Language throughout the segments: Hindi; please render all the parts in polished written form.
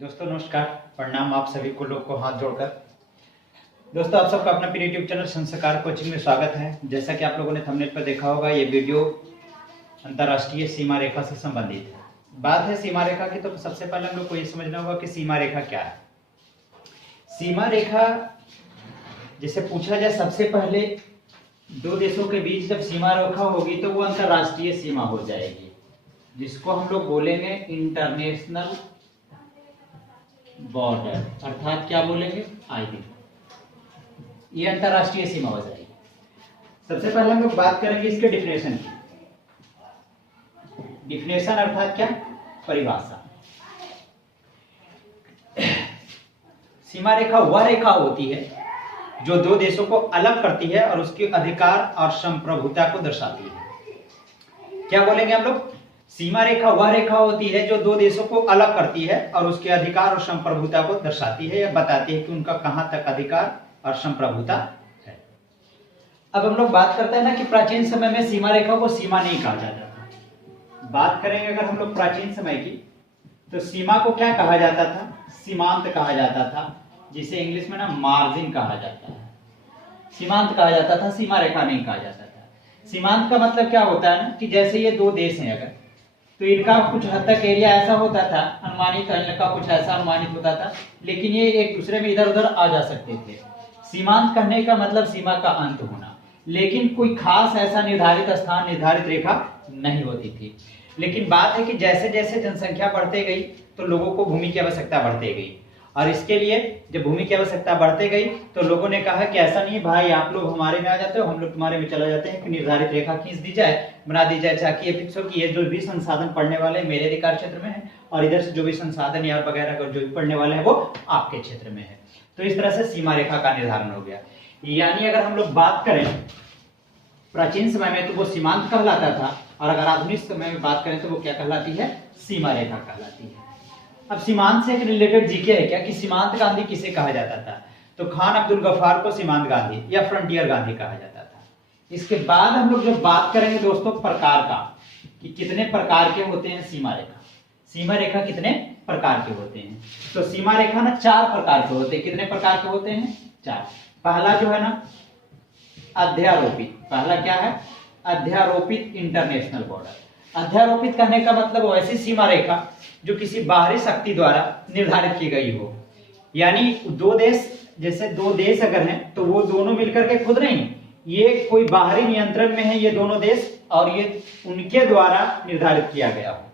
दोस्तों नमस्कार, प्रणाम आप सभी को लोग को हाथ जोड़कर। दोस्तों आप सबका अपना अपने यूट्यूब चैनल संस्कार कोचिंग में स्वागत है। जैसा कि आप लोगों ने थंबनेल पर देखा होगा, ये वीडियो अंतर्राष्ट्रीय सीमा रेखा से संबंधित है। बात है सीमा रेखा की, तो सबसे पहले हम लोग को ये समझना होगा कि सीमा रेखा क्या है। सीमा रेखा जिसे पूछा जाए, सबसे पहले दो देशों के बीच जब सीमा रेखा होगी तो वो अंतर्राष्ट्रीय सीमा हो जाएगी, जिसको हम लोग बोलेंगे इंटरनेशनल बॉर्डर, अर्थात क्या बोलेंगे, आईबी। ये अंतरराष्ट्रीय सीमा हो जाएगी। सबसे पहले हम लोग बात करेंगे इसके डिफिनेशन की। डिफिनेशन अर्थात क्या, परिभाषा। सीमा रेखा वह रेखा होती है जो दो देशों को अलग करती है और उसके अधिकार और संप्रभुता को दर्शाती है। क्या बोलेंगे हम लोग, सीमा रेखा वह रेखा होती है जो दो देशों को अलग करती है और उसके अधिकार और संप्रभुता को दर्शाती है, या बताती है कि उनका कहां तक अधिकार और संप्रभुता है। अब हम लोग बात करते हैं ना कि प्राचीन समय में सीमा रेखा को सीमा नहीं कहा जाता था। बात करेंगे अगर हम लोग प्राचीन समय की, तो सीमा को क्या कहा जाता था, सीमांत कहा जाता था, जिसे इंग्लिश में ना मार्जिन कहा जाता है। सीमांत कहा जाता था, सीमा रेखा नहीं कहा जाता था। सीमांत का मतलब क्या होता है ना कि जैसे ये दो देश हैं अगर, तो इनका कुछ हद तक एरिया ऐसा होता था अनुमानित, इनका कुछ ऐसा अनुमानित होता था, लेकिन ये एक दूसरे में इधर उधर आ जा सकते थे। सीमांत करने का मतलब सीमा का अंत होना, लेकिन कोई खास ऐसा निर्धारित स्थान, निर्धारित रेखा नहीं होती थी। लेकिन बात है कि जैसे जैसे जनसंख्या बढ़ते गई तो लोगों को भूमि की आवश्यकता बढ़ते गई, और इसके लिए जब भूमि की आवश्यकता बढ़ते गई तो लोगों ने कहा कि ऐसा नहीं भाई, आप लोग हमारे में आ जाते हो, हम लोग तुम्हारे में चला जाते हैं, कि निर्धारित रेखा खींच दी जाए, बना दी जाए, ताकि ये फिक्स हो कि ये जो भी संसाधन पढ़ने वाले मेरे अधिकार क्षेत्र में है, और इधर से जो भी संसाधन या वगैरह जो भी पढ़ने वाले हैं वो आपके क्षेत्र में है। तो इस तरह से सीमा रेखा का निर्धारण हो गया। यानी अगर हम लोग बात करें प्राचीन समय में तो वो सीमांत कहलाता था, और अगर आधुनिक समय में बात करें तो वो क्या कहलाती है, सीमा रेखा कहलाती है। अब सीमांत से एक रिलेटेड जीके है क्या कि सीमांत गांधी किसे कहा जाता था, तो खान अब्दुल गफ्फार को सीमांत गांधी या फ्रंटियर गांधी कहा जाता था। इसके बाद हम लोग जब बात करेंगे दोस्तों प्रकार का, कि कितने प्रकार के होते हैं सीमा रेखा, सीमा रेखा कितने प्रकार के होते हैं, तो सीमा रेखा ना 4 प्रकार के होते हैं। कितने प्रकार के होते हैं, 4। पहला जो है ना अध्यारोपित, पहला क्या है, अध्यारोपित इंटरनेशनल बॉर्डर। अध्यारोपित करने का मतलब वैसी सीमा रेखा जो किसी बाहरी शक्ति द्वारा निर्धारित की गई हो। यानी दो देश, जैसे दो देश अगर हैं तो वो दोनों मिलकर के खुद नहीं, ये कोई बाहरी नियंत्रण में है ये दोनों देश, और ये उनके द्वारा निर्धारित किया गया हो,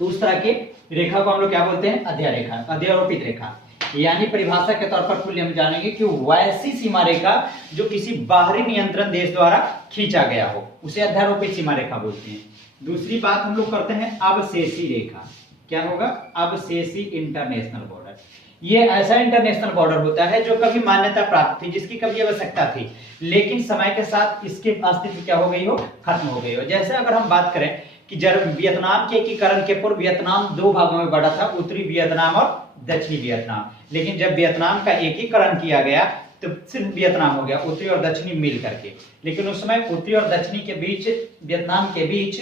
तो उस तरह की रेखा को हम लोग क्या बोलते हैं, अध्यारेखा, अध्यारोपित रेखा। यानी परिभाषा के तौर पर कुल हम जानेंगे कि वैसी सीमा रेखा जो किसी बाहरी नियंत्रण देश द्वारा खींचा गया हो, उसे अध्यारोपित सीमा रेखा बोलते हैं। दूसरी बात हम लोग करते हैं अवशेषी रेखा। क्या होगा, अवशेषी इंटरनेशनल बॉर्डर। ये ऐसा इंटरनेशनल बॉर्डर होता है जो कभी मान्यता प्राप्त थी, जिसकी कभी आवश्यकता थी, लेकिन समय के साथ इसके अस्तित्व क्या हो गई हो, खत्म हो गई हो। जैसे अगर हम बात करें कि जब वियतनाम के एकीकरण के पूर्व वियतनाम 2 भागों में बटा था, उत्तरी वियतनाम और दक्षिणी वियतनाम। लेकिन जब वियतनाम का एकीकरण किया गया तो सिर्फ वियतनाम हो गया, उत्तरी और दक्षिणी मिल करके। लेकिन उस समय उत्तरी और दक्षिणी के बीच, वियतनाम के बीच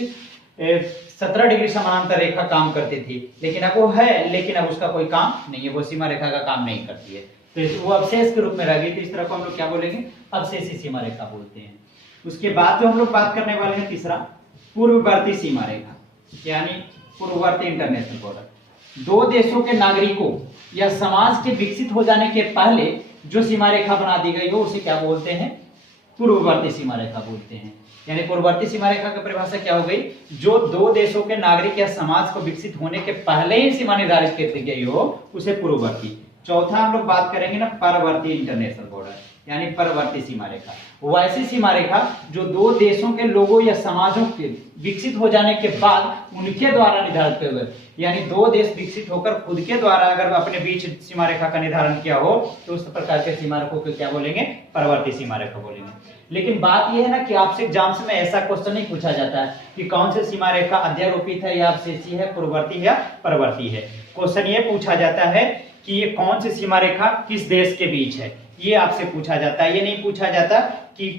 17 डिग्री समानांतर रेखा काम करती थी, लेकिन अब वो है, लेकिन अब उसका कोई काम नहीं है, वो सीमा रेखा का काम नहीं करती है, तो वो अवशेष के रूप में रह गई। तो इस तरह को हम लोग क्या बोलेंगे, अवशेषी सीमा रेखा बोलते हैं। उसके बाद जो हम लोग बात करने वाले हैं तीसरा, पूर्ववर्ती सीमा रेखा, यानी पूर्ववर्ती इंटरनेशनल बॉर्डर। दो देशों के नागरिकों या समाज के विकसित हो जाने के पहले जो सीमा रेखा बना दी गई हो उसे क्या बोलते हैं, पूर्ववर्ती सीमा रेखा बोलते हैं। यानी पूर्ववर्ती सीमा रेखा की परिभाषा क्या हो गई, जो दो देशों के नागरिक या समाज को विकसित होने के पहले ही सीमा निर्धारित की गई हो उसे पूर्ववर्ती। चौथा हम लोग बात करेंगे ना परवर्ती इंटरनेशनल बॉर्डर, यानी परवर्ती सीमा रेखा। वैसी सीमा रेखा जो दो देशों के लोगों या समाजों के विकसित हो जाने के बाद उनके द्वारा निर्धारित किए गए, यानी दो देश विकसित होकर खुद के द्वारा अगर अपने बीच सीमा रेखा का निर्धारण किया हो तो उस प्रकार के सीमा रेखा को क्या बोलेंगे, परवर्ती सीमा रेखा बोलेंगे। लेकिन बात यह है ना कि आपसे एग्जाम्स में ऐसा क्वेश्चन नहीं पूछा जाता है कि कौन सी सीमा रेखा अध्यारोपित है या अवशेषी है, पूर्ववर्ती है या परवर्ती है। क्वेश्चन ये पूछा जाता है कि ये कौन सी सीमा रेखा किस देश के बीच है, ये आपसे पूछा जाता है। ये नहीं पूछा जाता कि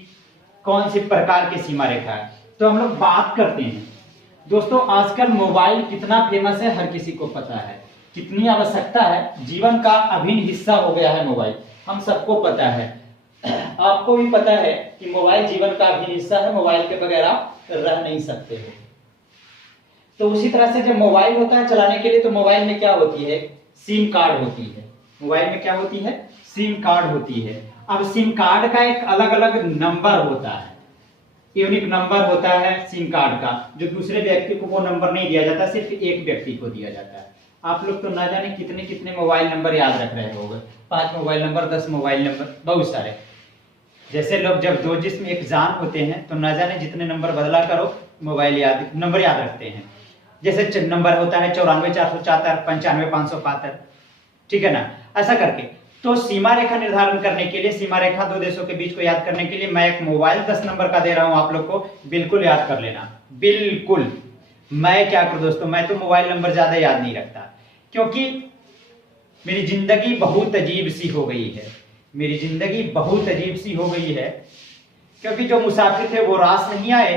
कौन सी प्रकार की सीमा रेखा है। तो हम लोग बात करते हैं दोस्तों, आजकल मोबाइल कितना फेमस है हर किसी को पता है। कितनी आवश्यकता है, जीवन का अभिन्न हिस्सा हो गया है मोबाइल। हम सबको पता है, आपको भी पता है कि मोबाइल जीवन का अभिन्न हिस्सा है, मोबाइल के बगैर आप रह नहीं सकते हो। तो उसी तरह से जब मोबाइल होता है चलाने के लिए, तो मोबाइल में क्या होती है, सिम कार्ड होती है। मोबाइल में क्या होती है, सिम कार्ड होती है। अब सिम कार्ड का एक अलग अलग नंबर होता है, यूनिक नंबर होता है सिम कार्ड का, जो दूसरे व्यक्ति को वो नंबर नहीं दिया जाता, सिर्फ एक व्यक्ति को दिया जाता है। आप लोग तो ना जाने कितने कितने मोबाइल नंबर याद रख रहे होंगे, 5 मोबाइल नंबर, 10 मोबाइल नंबर, बहुत सारे। जैसे लोग जब दो जिस्म एक जान होते हैं, तो ना जाने जितने नंबर बदला करो मोबाइल याद नंबर याद रखते हैं। जैसे नंबर होता है 94 474 95 572, ठीक है ना, ऐसा करके। तो सीमा रेखा निर्धारण करने के लिए, सीमा रेखा दो देशों के बीच को याद करने के लिए मैं एक मोबाइल 10 नंबर का दे रहा हूं, आप लोग को बिल्कुल याद कर लेना, बिल्कुल। मैं क्या करूं दोस्तों, मैं तो मोबाइल नंबर ज्यादा याद नहीं रखता, क्योंकि मेरी जिंदगी बहुत अजीब सी हो गई है, मेरी जिंदगी बहुत अजीब सी हो गई है, क्योंकि जो मुसाफिर थे वो रास नहीं आए,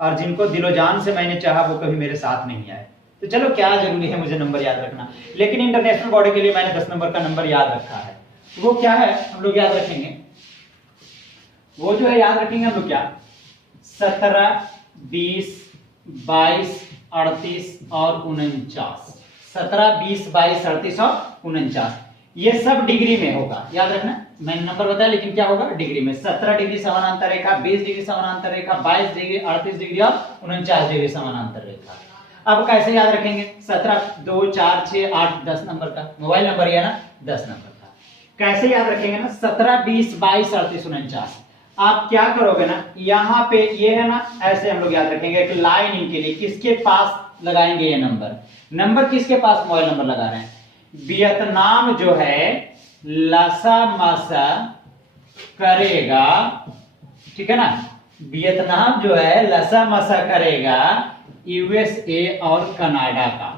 और जिनको दिलो जान से मैंने चाहा वो कभी मेरे साथ नहीं आए। तो चलो क्या जरूरी है मुझे नंबर याद रखना, लेकिन इंटरनेशनल बॉडी के लिए मैंने 10 नंबर का नंबर याद रखा है। वो क्या है हम लोग याद रखेंगे, वो जो है याद रखेंगे हम लोग क्या, 17 20 22 38 और 49। 17 20 22 38 और 49, ये सब डिग्री में होगा, याद रखना। मैंने नंबर बताया लेकिन क्या होगा, डिग्री में। 17 डिग्री समानांतर रेखा, 20 डिग्री समानांतर रेखा, 22 डिग्री, 38 डिग्री और 49 डिग्री समानांतर रेखा। अब कैसे याद रखेंगे, 17 2 4 6 8 10 नंबर का मोबाइल नंबर है ना, 10 नंबर का। कैसे याद रखेंगे ना, 17 20 22 38 49। आप क्या करोगे ना, यहाँ पे ये है ना, ऐसे हम लोग याद रखेंगे, एक लाइन इनके लिए किसके पास लगाएंगे, ये नंबर किसके पास मोबाइल नंबर लगा रहे हैं, वियतनाम जो है लसा मसा करेगा, ठीक है ना, वियतनाम जो है लसा मसा करेगा यूएसए और कनाडा का,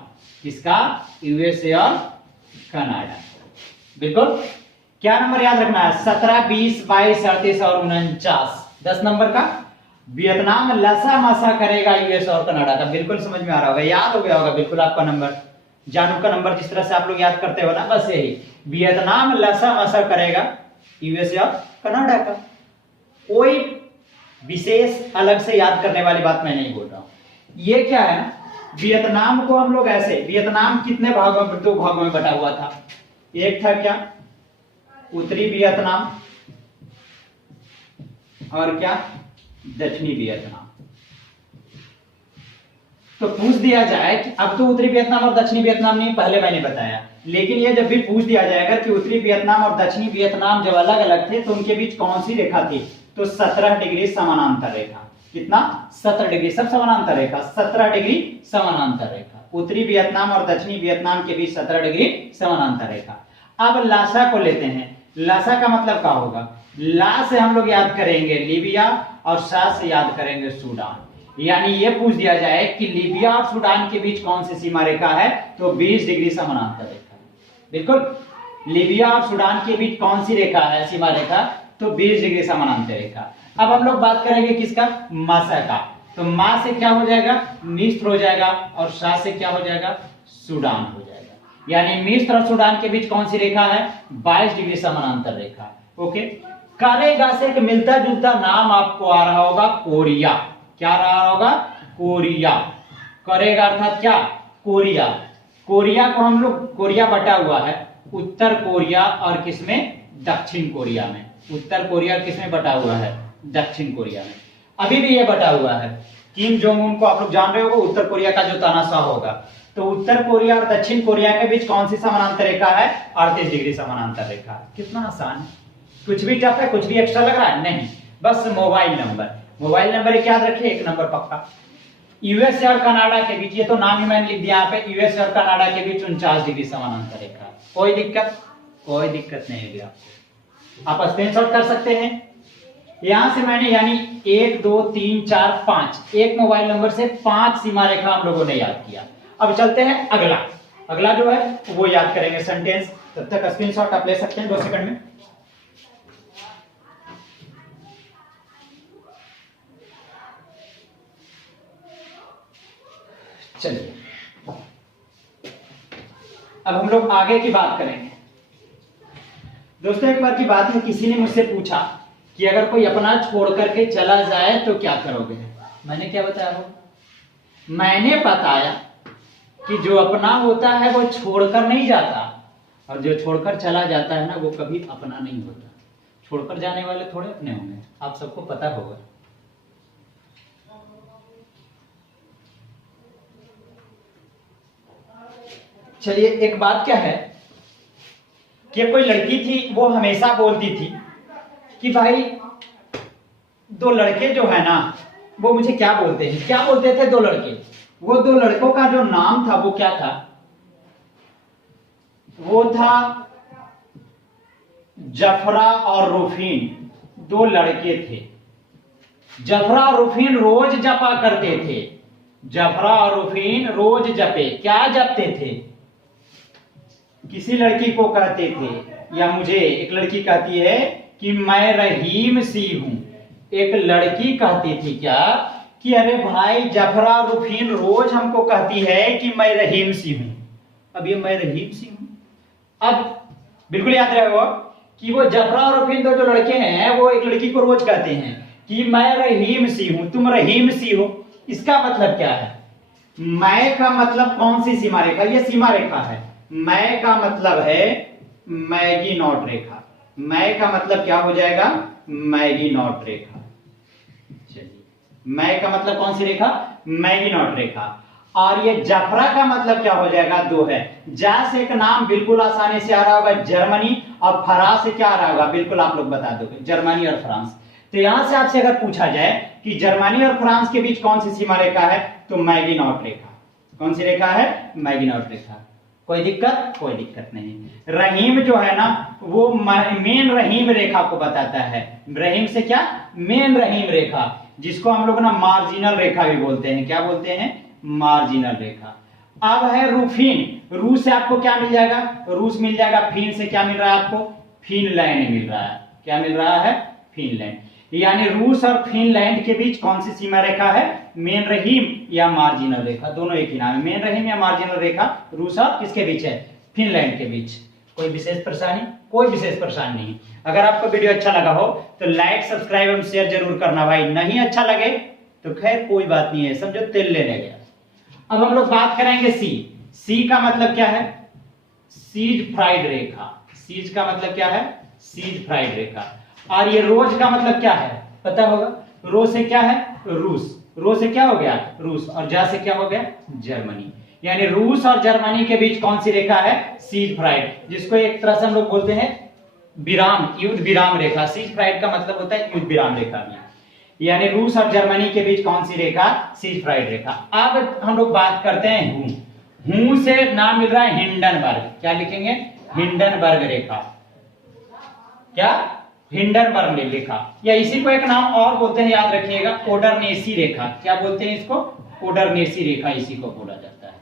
किसका, यूएसए और कनाडा। बिल्कुल, क्या नंबर याद रखना है, 17 20 22 38 और 49, 10 नंबर का। वियतनाम लसा मसा करेगा यूएस और कनाडा का, बिल्कुल समझ में आ रहा होगा, याद हो गया होगा बिल्कुल आपका नंबर, जानू का नंबर जिस तरह से आप लोग याद करते हो ना, बस यही, वियतनाम लसा मसा करेगा यूएसए और कनाडा का। कोई विशेष अलग से याद करने वाली बात मैं नहीं बोल रहा हूं। ये क्या है, वियतनाम को हम लोग ऐसे, वियतनाम कितने भागों में, 2 भागों में बटा हुआ था, एक था क्या, उत्तरी वियतनाम, और क्या, दक्षिणी वियतनाम। तो पूछ दिया जाए कि अब तो उत्तरी वियतनाम और दक्षिणी वियतनाम नहीं, पहले मैंने बताया, लेकिन ये जब भी पूछ दिया जाएगा कि उत्तरी वियतनाम और दक्षिणी वियतनाम जब अलग अलग थे तो उनके बीच कौन सी रेखा थी, तो 17 डिग्री समानांतर रेखा। कितना, 17 डिग्री, सब समानांतर रेखा, 17 डिग्री समानांतर रेखा, उत्तरी वियतनाम और दक्षिणी वियतनाम के बीच 17 डिग्री समानांतर रेखा। अब लासा को लेते हैं, लासा का मतलब क्या होगा, ला से हम लोग याद करेंगे लीबिया और सा से याद करेंगे सूडान। यानी ये पूछ दिया जाए कि लीबिया और सूडान के बीच कौन सी सीमा रेखा है, तो 20 डिग्री समानांतर रेखा। बिल्कुल, लीबिया और सूडान के बीच कौन सी रेखा है, सीमा रेखा, तो 20 डिग्री समानांतर रेखा। अब हम लोग बात करेंगे किसका, मासा का, तो मा से क्या हो जाएगा, मिस्र हो जाएगा, और सा से क्या हो जाएगा, सूडान हो जाएगा। यानी मिस्र और सूडान के बीच कौन सी रेखा है, 22 डिग्री समानांतर रेखा। ओके, करेगा से एक मिलता जुलता नाम आपको आ रहा होगा, कोरिया। क्या रहा होगा, कोरिया। करेगा अर्थात क्या, कोरिया। कोरिया को हम लोग, कोरिया बटा हुआ है उत्तर कोरिया और किसमें, दक्षिण कोरिया में। उत्तर कोरिया किसमें बटा हुआ है, दक्षिण कोरिया में। अभी भी ये बटा हुआ है, किम जोंग उन को आप लोग जान रहे हो, उत्तर कोरिया का जो तानाशाह होगा। तो उत्तर कोरिया और दक्षिण कोरिया के बीच कौन सी समानांतर रेखा है, 38 डिग्री समानांतर रेखा। कितना आसान है, कुछ भी टफ है, कुछ भी एक्स्ट्रा लग रहा है, नहीं, बस मोबाइल नंबर, मोबाइल नंबर एक याद रखिए, एक नंबर पक्का। यूएसए और कनाडा के बीच, ये तो नाम ही मैंने लिख दिया यहाँ पे, यूएसए और कनाडा के बीच 49 डिग्री समानांतर रेखा। कोई दिक्कत, कोई दिक्कत नहीं होगी आपको, आप स्क्रीनशॉट कर सकते हैं। यहां से मैंने यानी 1 2 3 4 5, एक मोबाइल नंबर से 5 सीमा रेखा हम लोगों ने याद किया। अब चलते हैं अगला, अगला जो है वो याद करेंगे सेंटेंस। तब तक स्क्रीनशॉट आप ले सकते हैं 2 सेकंड में। चलिए अब हम लोग आगे की बात करेंगे। दोस्तों एक बार की बात है, किसी ने मुझसे पूछा कि अगर कोई अपना छोड़ करके चला जाए तो क्या करोगे। मैंने क्या बताया वो, मैंने बताया कि जो अपना होता है वो छोड़कर नहीं जाता, और जो छोड़कर चला जाता है ना वो कभी अपना नहीं होता। छोड़कर जाने वाले थोड़े अपने होंगे, आप सबको पता होगा। चलिए एक बात क्या है कि कोई लड़की थी, वो हमेशा बोलती थी कि भाई दो लड़के जो है ना, वो मुझे क्या बोलते हैं, क्या बोलते थे दो लड़के, वो दो लड़कों का जो नाम था वो क्या था, वो था जफरा और रुफीन। दो लड़के थे, जफरा और रुफीन रोज जपा करते थे। जफरा और रुफीन रोज जपे, क्या जपते थे, किसी लड़की को कहते थे, या मुझे एक लड़की कहती है कि मैं रहीम सी हूं। एक लड़की कहती थी क्या कि अरे भाई जफरा रुफीन रोज हमको कहती है कि मैं रहीम सी हूं। अब ये मैं रहीम सी हूं, अब बिल्कुल याद रहेगा कि वो जफरा और रुफीन दो जो लड़के हैं वो एक लड़की को रोज कहते हैं कि मैं रहीम सी हूं, तुम रहीम सी हो। इसका मतलब क्या है, मैं का मतलब कौन सी सीमा रेखा, ये सीमा रेखा है। मैं का मतलब है मैगी नॉट रेखा। मैं का मतलब क्या हो जाएगा, मैगी नॉट रेखा। चलिए मैं का मतलब कौन सी रेखा, मैगी नॉट रेखा। और ये जफरा का मतलब क्या हो जाएगा, दो है। जा से एक नाम बिल्कुल आसानी से आ रहा होगा जर्मनी, और फरा से क्या आ रहा होगा, बिल्कुल आप लोग बता दोगे, जर्मनी और फ्रांस। तो यहां से आपसे अगर पूछा जाए कि जर्मनी और फ्रांस के बीच कौन सी सीमा रेखा है, तो मैगी नॉट रेखा। कौन सी रेखा है, मैगी नॉट रेखा। कोई दिक्कत, कोई दिक्कत नहीं। रहीम जो है ना वो मेन रहीम रेखा को बताता है। रहीम से क्या, मेन रहीम रेखा, जिसको हम लोग ना मार्जिनल रेखा भी बोलते हैं। क्या बोलते हैं, मार्जिनल रेखा। अब है रूफीन, रू से आपको क्या मिल जाएगा, रूस मिल जाएगा। फीन से क्या मिल रहा है आपको, फिनलैंड मिल रहा है। क्या मिल रहा है, फिनलैंड। यानी रूस और फिनलैंड के बीच कौन सी सीमा रेखा है, मेन रहीम या मार्जिनल रेखा, दोनों एक ही नाम है। मेन रहीम या मार्जिनल रेखा रूस और किसके बीच है, फिनलैंड के बीच। कोई विशेष परेशानी, कोई विशेष परेशानी नहीं। अगर आपको वीडियो अच्छा लगा हो तो लाइक सब्सक्राइब एवं शेयर जरूर करना भाई। नहीं अच्छा लगे तो खैर कोई बात नहीं है, समझो तेल ले गया। अब हम लोग बात करेंगे सी। सी का मतलब क्या है, सीज फ्राइड रेखा। सीज का मतलब क्या है, सीज फ्राइड रेखा। और ये रोज का मतलब क्या है, पता होगा, रो से क्या है, रूस। रो से क्या हो गया, रूस, और जा से क्या हो गया, जर्मनी। यानी रूस और जर्मनी के बीच कौन सी रेखा है, सीज फ्राइड, जिसको एक तरह से हम लोग बोलते हैं विराम, युद्ध विराम रेखा। सीज फ्राइड का मतलब होता है युद्ध विराम रेखा भी। यानी रूस और जर्मनी के बीच कौन सी रेखा, सीज फ्राइड रेखा। अब हम लोग बात करते हैं हूं। हूं से नाम मिल रहा है हिंडनबर्ग। क्या लिखेंगे, हिंडनबर्ग रेखा। क्या, हिंडनबर्ग रेखा, या इसी को एक नाम और बोलते हैं, याद रखिएगा, ओडरनेसी रेखा। क्या बोलते हैं इसको, ओडरनेसी रेखा, इसी को बोला जाता है।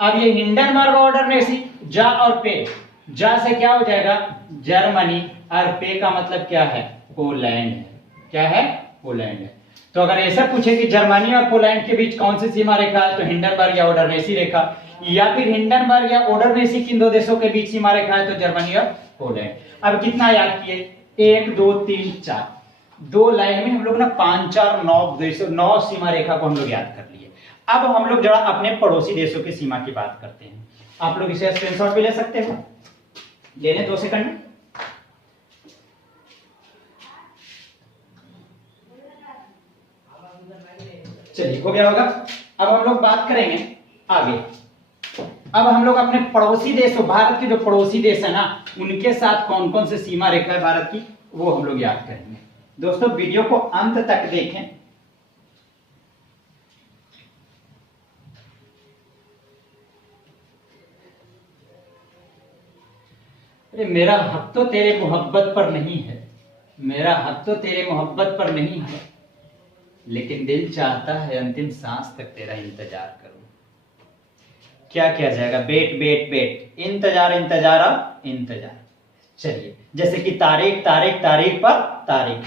अब ये हिंडनबर्ग और ओडरनेसी, जा और पे, जा से क्या हो जाएगा, जर्मनी, और पे का मतलब क्या है, पोलैंड है। क्या है, पोलैंड है। तो अगर ऐसा पूछे कि जर्मनी और पोलैंड के बीच कौन सी सीमा रेखा है, तो हिंडनबर्ग या ओडरनेसी रेखा, या फिर हिंडनबर्ग या ओडरनेसी किन दो देशों के बीच सीमा रेखा है, तो जर्मनी और पोलैंड। अब कितना याद किए, 1 2 3 4, दो लाइन में हम लोग ना 5 4 9 सीमा रेखा को हम लोग याद कर लिए। अब हम लोग जरा अपने पड़ोसी देशों की सीमा की बात करते हैं। आप लोग इसे स्क्रीनशॉट भी ले सकते हो, लेने 2 सेकंड में। चलिए हो गया होगा। अब हम लोग बात करेंगे आगे। अब हम लोग अपने पड़ोसी देशों, भारत के जो पड़ोसी देश है ना, उनके साथ कौन कौन से सीमा रेखा है भारत की, वो हम लोग याद करेंगे। दोस्तों वीडियो को अंत तक देखें। अरे मेरा हक तो तेरे मोहब्बत पर नहीं है, मेरा हक तो तेरे मोहब्बत पर नहीं है, लेकिन दिल चाहता है अंतिम सांस तक तेरा इंतजार करूं। क्या किया जाएगा, बेट बेट बेट, इंतजार इंतजार अब इंतजार। चलिए जैसे कि तारीख तारीख तारीख पर तारीख।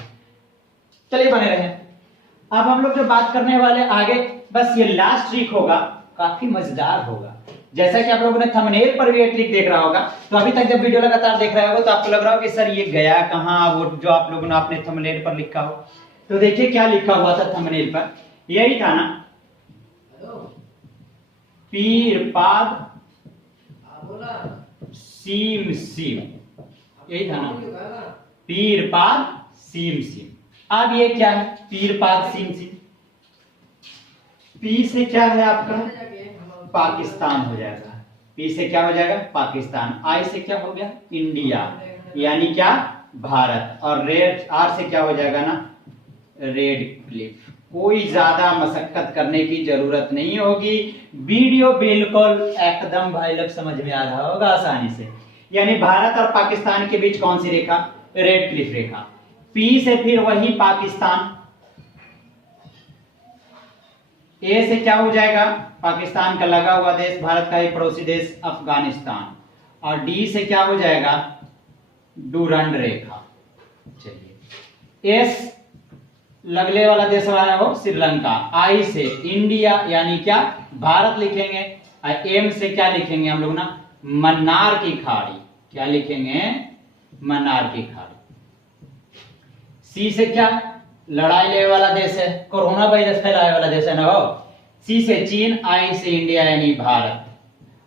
चलिए बने रहे। अब हम लोग जो बात करने वाले आगे, बस ये लास्ट ट्रिक होगा, काफी मजेदार होगा। जैसा कि आप लोगों ने थंबनेल पर भी ये ट्रिक देख रहा होगा, तो अभी तक जब वीडियो लगातार देख रहे होगा तो आपको लग रहा होगा कि सर ये गया कहाँ, वो जो आप लोगों ने अपने थंबनेल पर लिखा हो। तो देखिए क्या लिखा हुआ था थंबनेल पर, यही था ना, पीरपाद सीम सीम, यही था ना, पीरपाद सीम सीम। अब ये क्या है, पीरपाद सीम सीम, पी से क्या है आपका पाकिस्तान हो जाएगा, पी से क्या हो जाएगा पाकिस्तान, आई से क्या हो गया इंडिया यानी क्या भारत, और रेड आर से क्या हो जाएगा ना रेड क्लिफ। कोई ज्यादा मशक्कत करने की जरूरत नहीं होगी, वीडियो बिल्कुल एकदम भाई लोग समझ में आ रहा होगा आसानी से। यानी भारत और पाकिस्तान के बीच कौन सी रेखा, रेड क्लिफ रेखा, पी से फिर वही पाकिस्तान, ए से क्या हो जाएगा पाकिस्तान का लगा हुआ देश, भारत का ही पड़ोसी देश अफगानिस्तान, और डी से क्या हो जाएगा डूरंड रेखा। चलिए एस लगले वाला देश वाला हो श्रीलंका, आई से इंडिया यानी क्या भारत लिखेंगे, और एम से क्या लिखेंगे हम लोग ना मन्नार की खाड़ी, क्या लिखेंगे मन्नार की खाड़ी। सी से क्या लड़ाई ले वाला देश है, कोरोना वायरस फैलाने वाला देश है ना हो, सी से चीन, आई से इंडिया यानी भारत,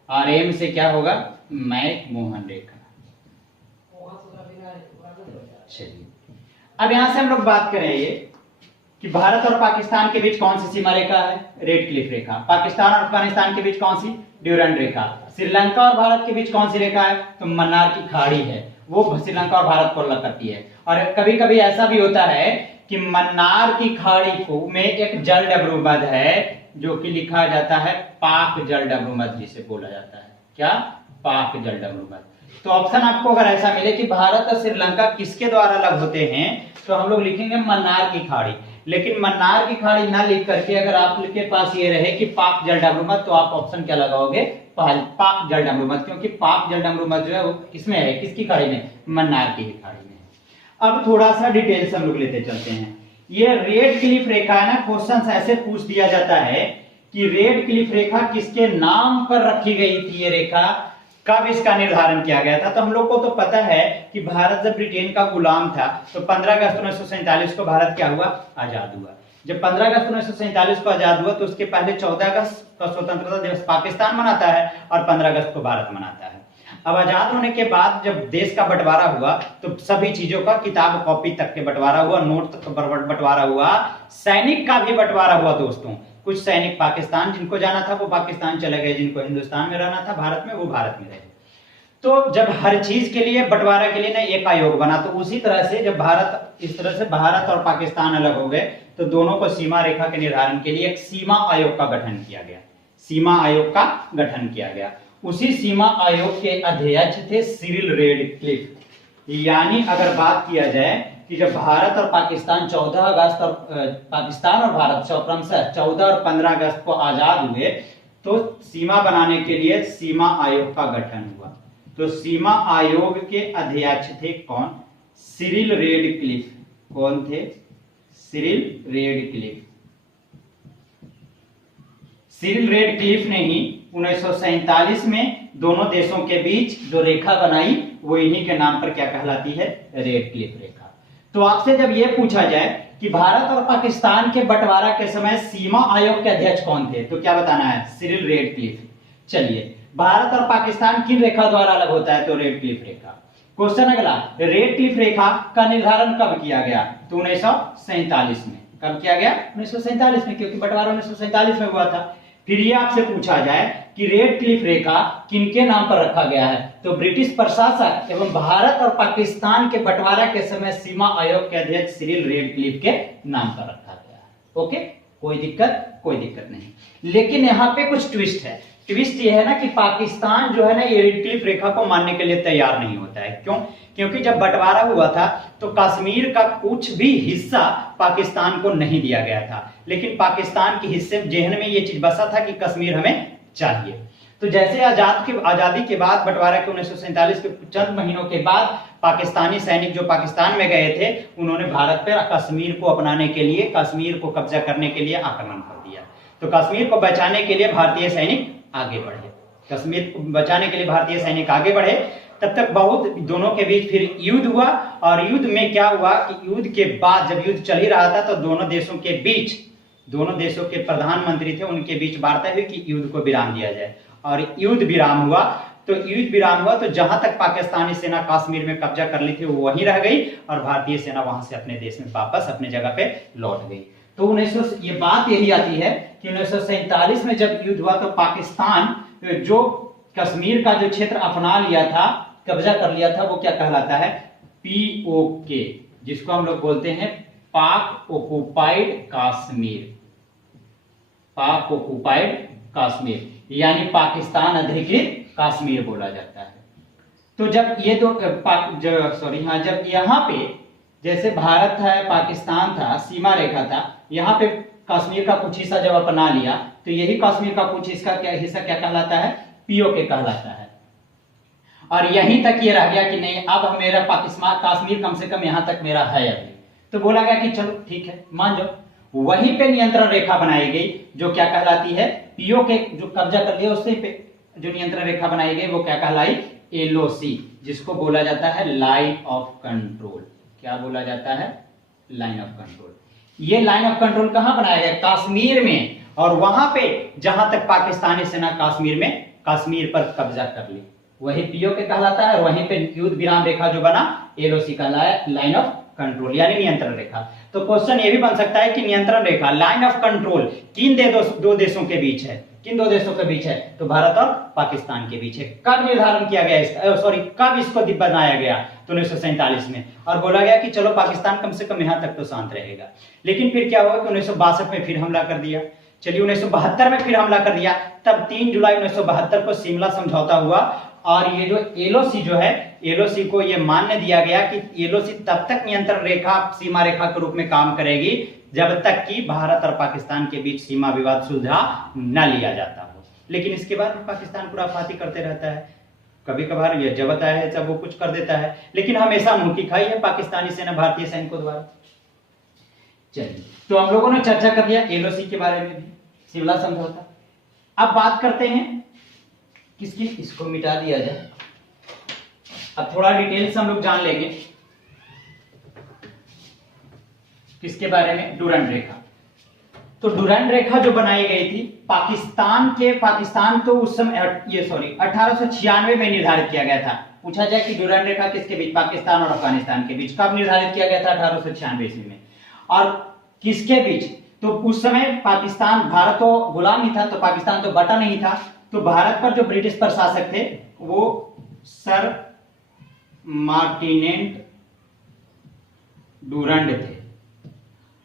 और एम से क्या होगा मैकमोहन रेखा। चलिए अब यहां से हम लोग बात करें ये कि भारत और पाकिस्तान के बीच कौन सी सीमा रेखा है, रेड क्लिफ रेखा, पाकिस्तान और अफगानिस्तान के बीच कौन सी ड्यूरंड रेखा, श्रीलंका और भारत के बीच कौन सी रेखा है तो मन्नार की खाड़ी है, वो श्रीलंका और भारत को अलग करती है। और कभी कभी ऐसा भी होता है कि मन्नार की खाड़ी को में एक जल डमरूमध्य है जो कि लिखा जाता है पाक जल डमरूमध्य, जिसे बोला जाता है क्या पाक जल डमरूमध्य। तो ऑप्शन आपको अगर ऐसा मिले कि भारत और श्रीलंका किसके द्वारा अलग होते हैं तो हम लोग लिखेंगे मन्नार की खाड़ी, लेकिन मन्नार की खाड़ी ना लिख करके अगर आपके पास ये रहे कि पाक जल डमरूमध्य तो आप ऑप्शन क्या लगाओगे पाक जल डमरूमध्य, क्योंकि पाक जल डमरूमध्य जो है वो किसमें है, किसकी खाड़ी में मन्नार की खाड़ी में। अब थोड़ा सा डिटेल से हम लोग लेते चलते हैं। ये रेड क्लिफ रेखा है ना, क्वेश्चन ऐसे पूछ दिया जाता है कि रेड क्लिफ रेखा किसके नाम पर रखी गई थी, ये रेखा कब इसका निर्धारण किया गया था। तो हम लोग को तो पता है कि भारत जब ब्रिटेन का गुलाम था तो 15 अगस्त 1947 को भारत क्या हुआ आजाद हुआ। जब 15 अगस्त 1947 को आजाद हुआ तो उसके पहले 14 अगस्त का स्वतंत्रता दिवस पाकिस्तान मनाता है और 15 अगस्त को भारत मनाता है। अब आजाद होने के बाद जब देश का बंटवारा हुआ तो सभी चीजों का किताब कॉपी तक के बंटवारा हुआ, नोट तक बंटवारा हुआ, सैनिक का भी बंटवारा हुआ दोस्तों। कुछ सैनिक पाकिस्तान जिनको जाना था वो पाकिस्तान चले गए, जिनको हिंदुस्तान में रहना था भारत में वो भारत में रहे। तो जब हर चीज के लिए बंटवारा के लिए ना एक आयोग बना, तो उसी तरह से जब भारत इस तरह से भारत और पाकिस्तान अलग हो गए तो दोनों को सीमा रेखा के निर्धारण के लिए एक सीमा आयोग का गठन किया गया, सीमा आयोग का गठन किया गया। उसी सीमा आयोग के अध्यक्ष थे सिरिल रेडक्लिफ। यानी अगर बात किया जाए कि जब भारत और पाकिस्तान 14 अगस्त और पाकिस्तान और भारत क्रमशः 14 और 15 अगस्त को आजाद हुए तो सीमा बनाने के लिए सीमा आयोग का गठन हुआ। तो सीमा आयोग के अध्यक्ष थे कौन, सिरिल रेडक्लिफ। कौन थे, सिरिल रेडक्लिफ। सिरिल रेडक्लिफ ने ही 1947 में दोनों देशों के बीच जो रेखा बनाई वो इन्हीं के नाम पर क्या कहलाती है, रेडक्लिफ रेखा। तो आपसे जब ये पूछा जाए कि भारत और पाकिस्तान के बंटवारा के समय सीमा आयोग के अध्यक्ष कौन थे तो क्या बताना है, सिरिल रेडक्लिफ। चलिए भारत और पाकिस्तान किन रेखा द्वारा अलग होता है तो रेडक्लिफ रेखा। क्वेश्चन अगला, रेडक्लिफ रेखा का निर्धारण कब किया गया तो 1947 में। कब किया गया 1947 में, क्योंकि बंटवारा 1947 में हुआ था। फिर ये आपसे पूछा जाए कि रेडक्लिफ रेखा किनके नाम पर रखा गया है तो ब्रिटिश प्रशासक एवं भारत और पाकिस्तान के बंटवारा के समय सीमा आयोग के अध्यक्ष सिरिल रेडक्लिफ के नाम पर रखा गया है। ओके, कोई दिक्कत नहीं। लेकिन यहाँ पे कुछ ट्विस्ट है। ट्विस्ट ये है ना कि पाकिस्तान जो है ना ये रेडक्लिफ रेखा को मानने के लिए तैयार नहीं होता है। क्यों, क्योंकि जब बंटवारा हुआ था तो कश्मीर का कुछ भी हिस्सा पाकिस्तान को नहीं दिया गया था, लेकिन पाकिस्तान के हिस्से जेहन में ये चीज बसा था कि कश्मीर हमें चाहिए। तो जैसे आजादी के बाद बंटवारा के 1947 के चंद महीनों के बाद पाकिस्तानी सैनिक जो पाकिस्तान में गए थे उन्होंने भारत पर कश्मीर को अपनाने के लिए, कश्मीर को कब्जा करने के लिए आक्रमण कर दिया। तो कश्मीर को बचाने के लिए भारतीय सैनिक आगे बढ़े। कश्मीर को बचाने के लिए भारतीय सैनिक आगे बढ़े, तब तक बहुत दोनों के बीच फिर युद्ध हुआ। और युद्ध में क्या हुआ कि युद्ध के बाद जब युद्ध चल ही रहा था तो दोनों देशों के बीच, दोनों देशों के प्रधानमंत्री थे, उनके बीच वार्ता हुई कि युद्ध को विराम दिया जाए। और युद्ध विराम हुआ तो जहां तक पाकिस्तानी सेना कश्मीर में कब्जा कर ली थी वो वहीं रह गई और भारतीय सेना वहां से अपने देश में वापस अपने जगह पे लौट गई। तो ये बात यही आती है कि 1947 में जब युद्ध हुआ तो पाकिस्तान जो कश्मीर का जो क्षेत्र अपना लिया था, कब्जा कर लिया था, वो क्या कहलाता है, POK, जिसको हम लोग बोलते हैं पाक ऑक्युपाइड कश्मीर, पाक ऑक्युपाइड कश्मीर, यानी पाकिस्तान अधिकृत कश्मीर बोला जाता है। तो जब ये दो जब यहाँ पे जैसे भारत था, पाकिस्तान था, सीमा रेखा था, यहाँ पे कश्मीर का कुछ हिस्सा जब अपना लिया तो यही कश्मीर का कुछ हिस्सा क्या कहलाता है, POK कहलाता है। और यहीं तक ये रह गया कि नहीं, अब मेरा पाकिस्तान कश्मीर कम से कम यहाँ तक मेरा है अभी। तो बोला गया कि चलो ठीक है मान जाओ। वहीं पे नियंत्रण रेखा बनाई गई जो क्या कहलाती है, POK जो कब्जा कर लिया उससे पे जो नियंत्रण रेखा बनाई गई वो क्या कहलाई, LOC, जिसको बोला जाता है लाइन ऑफ कंट्रोल। क्या बोला जाता है, लाइन ऑफ कंट्रोल। ये लाइन ऑफ कंट्रोल कहां बनाया गया, कश्मीर में। और वहां पे जहां तक पाकिस्तानी सेना कश्मीर पर कब्जा कर ली वही POK कहलाता है। और वहीं पे युद्ध विराम रेखा जो बना LOC का लाइन ऑफ कंट्रोल यानी नियंत्रण रेखा। तो क्वेश्चन ये भी बन सकता है कि नियंत्रण रेखा, लाइन ऑफ कंट्रोल किन दो देशों के बीच है, किन दो देशों के बीच है, तो भारत और पाकिस्तान के बीच है। कब निर्धारण किया गया इसका, कब इसको बनाया गया, तो 1947 में। और बोला गया कि चलो पाकिस्तान कम से कम यहां तक तो शांत रहेगा। लेकिन फिर क्या हुआ कि 1962 में फिर हमला कर दिया। चलिए 1972 में फिर हमला कर दिया। तब 3 जुलाई 1972 को शिमला समझौता हुआ। और ये जो LOC जो है, LOC को ये मान्य दिया गया कि LOC तब तक नियंत्रण रेखा, सीमा रेखा के रूप में काम करेगी जब तक कि भारत और पाकिस्तान के बीच सीमा विवाद सुलझा न लिया जाता हो। लेकिन इसके बाद पाकिस्तान खुराफाती करते रहता है, कभी कभार ये जब आता है तब वो कुछ कर देता है, लेकिन हमेशा मुंह की खाई है पाकिस्तानी सेना भारतीय सैनिकों द्वारा। चलिए, तो हम लोगों ने चर्चा कर लिया LOC के बारे में भी, शिमला समझौता। अब बात करते हैं किसकी, इसको मिटा दिया जाए। अब थोड़ा डिटेल से हम लोग जान लेंगे किसके बारे में, डुरंड रेखा। तो डुरंड रेखा जो बनाई गई थी पाकिस्तान तो उस समय 1896 में निर्धारित किया गया था। पूछा जाए कि डुरंड रेखा किसके बीच, पाकिस्तान और अफगानिस्तान के बीच कब निर्धारित किया गया था, 1896 ईस्वी में। और किसके बीच, तो उस समय पाकिस्तान, भारत तो गुलाम ही था, तो पाकिस्तान तो बटा नहीं था। तो भारत पर जो ब्रिटिश प्रशासक थे वो सर मार्टिनेंट डुरंड थे।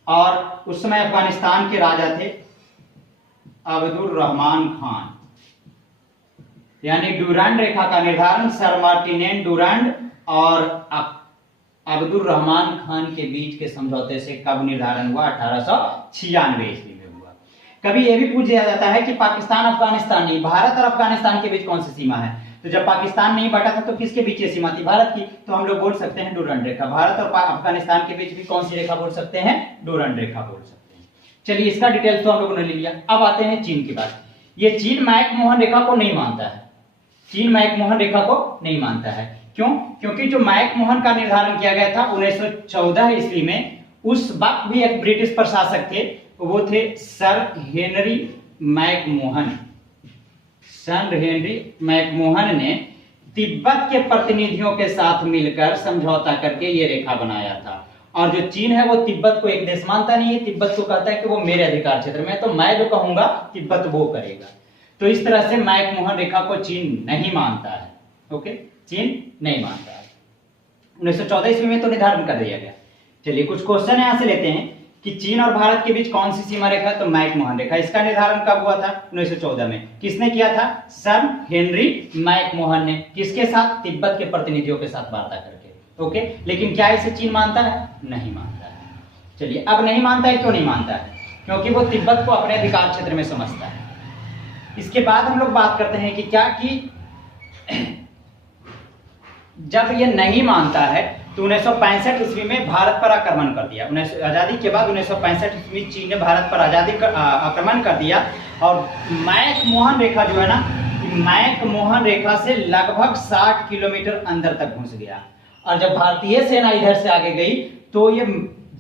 और उस समय अफगानिस्तान के राजा थे अब्दुल रहमान खान। यानी डुरंड रेखा का निर्धारण सर मार्टिनेंट डुरंड और अब्दुल रहमान खान के बीच के समझौते से कब निर्धारण हुआ, 1896 ईस्वी में हुआ। कभी यह भी पूछा जाता है कि पाकिस्तान अफगानिस्तान नहीं, भारत और अफगानिस्तान के बीच कौन सी सीमा है। तो जब पाकिस्तान नहीं बटा था तो किसके बीच ये सीमा थी, भारत की। तो हम लोग बोल सकते हैं डुरंड रेखा। भारत और अफगानिस्तान के बीच भी कौन सी रेखा बोल सकते हैं, डुरंड रेखा बोल सकते हैं। चलिए, इसका डिटेल्स तो हम लोगों ने ले लिया। अब आते हैं चीन की बात। ये चीन मैक-मोहन रेखा को नहीं मानता है, चीन मैक-मोहन रेखा को नहीं मानता है। क्यों? क्योंकि जो मैक-मोहन का निर्धारण किया गया था 1914 ईस्वी में, उस वक्त भी एक ब्रिटिश प्रशासक थे, वो थे सर हेनरी मैक-मोहन। सर हेनरी मैक-मोहन ने तिब्बत के प्रतिनिधियों के साथ मिलकर समझौता करके ये रेखा बनाया था। और जो चीन है वो तिब्बत को एक देश मानता नहीं है, तिब्बत को कहता है कि वो मेरे अधिकार क्षेत्र में है, तो मैं जो कहूंगा तिब्बत वो करेगा। तो इस तरह से मैक-मोहन रेखा को चीन नहीं मानता है। ओके, चीन नहीं मानता है। 1914 ईस्वी में तो निर्धारण कर दिया गया। चलिए, कुछ क्वेश्चन यहां से लेते हैं कि चीन और भारत के बीच कौन सी सीमा रेखा, तो मैक-मोहन रेखा। इसका निर्धारण कब हुआ था, 1914 में। किसने किया था, सर हेनरी मैक-मोहन ने। किसके साथ, तिब्बत के प्रतिनिधियों के साथ वार्ता करके। ओके, लेकिन क्या इसे चीन मानता है, नहीं मानता है। चलिए, अब नहीं मानता है, क्यों नहीं मानता है, क्योंकि वो तिब्बत को अपने अधिकार क्षेत्र में समझता है। इसके बाद हम लोग बात करते हैं कि क्या कि जब ये नहीं मानता है तो 1965 ईस्वी में भारत पर आक्रमण कर दिया। आजादी के बाद 1965 ईस्वी चीन ने भारत पर आक्रमण कर दिया। और मैक-मोहन रेखा जो है ना, मैकमोहन रेखा से लगभग 60 किलोमीटर अंदर तक घुस गया। और जब भारतीय सेना इधर से आगे गई तो ये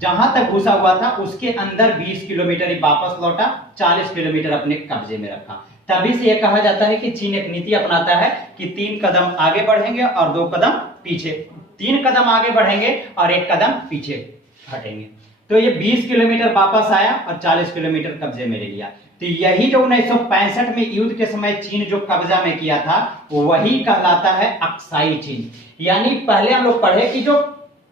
जहां तक घुसा हुआ था उसके अंदर 20 किलोमीटर ही वापस लौटा, 40 किलोमीटर अपने कब्जे में रखा। तभी से यह कहा जाता है कि चीन एक नीति अपनाता है कि 3 कदम आगे बढ़ेंगे और 2 कदम पीछे, 3 कदम आगे बढ़ेंगे और 1 कदम पीछे हटेंगे। तो ये 20 किलोमीटर वापस आया और 40 किलोमीटर कब्जे में ले लिया। तो यही जो 1965 में युद्ध के समय चीन जो कब्जा में किया था वही कहलाता है अक्साई चीन। यानी पहले हम लोग पढ़े कि जो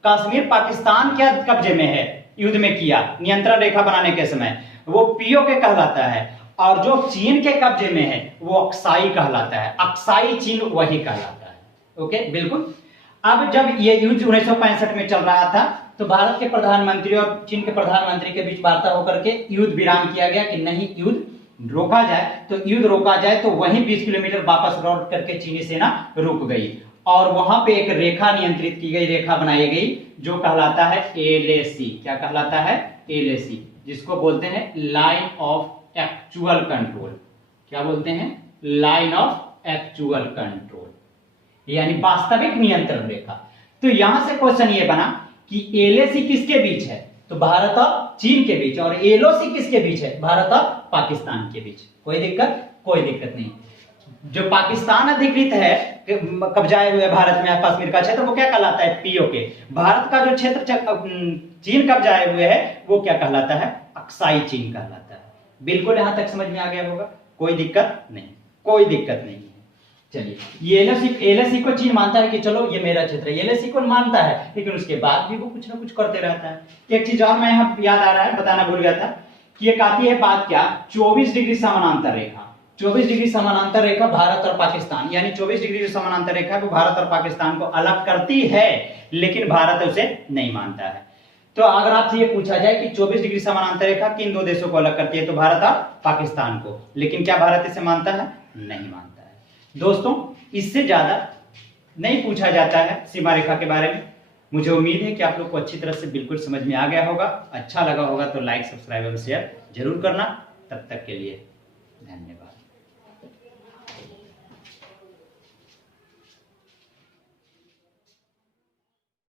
कश्मीर पाकिस्तान के कब्जे में है, युद्ध में किया नियंत्रण रेखा बनाने के समय, वो पीओके कहलाता है, और जो चीन के कब्जे में है वो अक्साई कहलाता है। अक्साई चीन वही कहलाता है। ओके, बिल्कुल। अब जब ये युद्ध 1965 में चल रहा था तो भारत के प्रधानमंत्री और चीन के प्रधानमंत्री के बीच वार्ता होकर के युद्ध विराम किया गया कि नहीं, युद्ध रोका जाए। तो युद्ध रोका जाए तो वहीं 20 किलोमीटर वापस लौट करके चीनी सेना रुक गई और वहां पे एक रेखा नियंत्रित की गई, रेखा बनाई गई जो कहलाता है एलएसी। क्या कहलाता है? एलएसी, जिसको बोलते हैं लाइन ऑफ एक्चुअल कंट्रोल। क्या बोलते हैं? लाइन ऑफ एक्चुअल कंट्रोल, यानी वास्तविक नियंत्रण रेखा। तो यहां से क्वेश्चन ये बना कि एलएसी किसके बीच है? तो भारत और चीन के बीच। और एलओसी किसके बीच है? भारत और पाकिस्तान के बीच। कोई दिक्कत? कोई दिक्कत नहीं। जो पाकिस्तान अधिकृत है, कब्जाए हुए भारत में कश्मीर का क्षेत्र, वो क्या कहलाता है? पीओके। भारत का जो क्षेत्र चीन कब्जाए हुए है वो क्या कहलाता है? अक्साई चीन कहलाता है। बिल्कुल यहां तक समझ में आ गया होगा? कोई दिक्कत नहीं, कोई दिक्कत नहीं। चलिए, ये एलएसी को चीन मानता है कि चलो ये मेरा क्षेत्र है, एलएसी को मानता है, लेकिन उसके बाद भी वो कुछ ना कुछ करते रहता है। एक चीज और मैं यहाँ याद आ रहा है, बताना भूल गया था कि एक आती है बात क्या, 24 डिग्री समानांतर रेखा। 24 डिग्री समानांतर रेखा भारत और पाकिस्तान, यानी 24 डिग्री जो समानांतर रेखा है वो भारत और पाकिस्तान को अलग करती है, लेकिन भारत उसे नहीं मानता है। तो अगर आपसे ये पूछा जाए कि 24 डिग्री समानांतर रेखा किन 2 देशों को अलग करती है, तो भारत और पाकिस्तान को, लेकिन क्या भारत इसे मानता है? नहीं मानता है। दोस्तों, इससे ज्यादा नहीं पूछा जाता है सीमा रेखा के बारे में। मुझे उम्मीद है कि आप लोग को अच्छी तरह से बिल्कुल समझ में आ गया होगा। अच्छा लगा होगा तो लाइक, सब्सक्राइब और शेयर जरूर करना। तब तक के लिए धन्यवाद।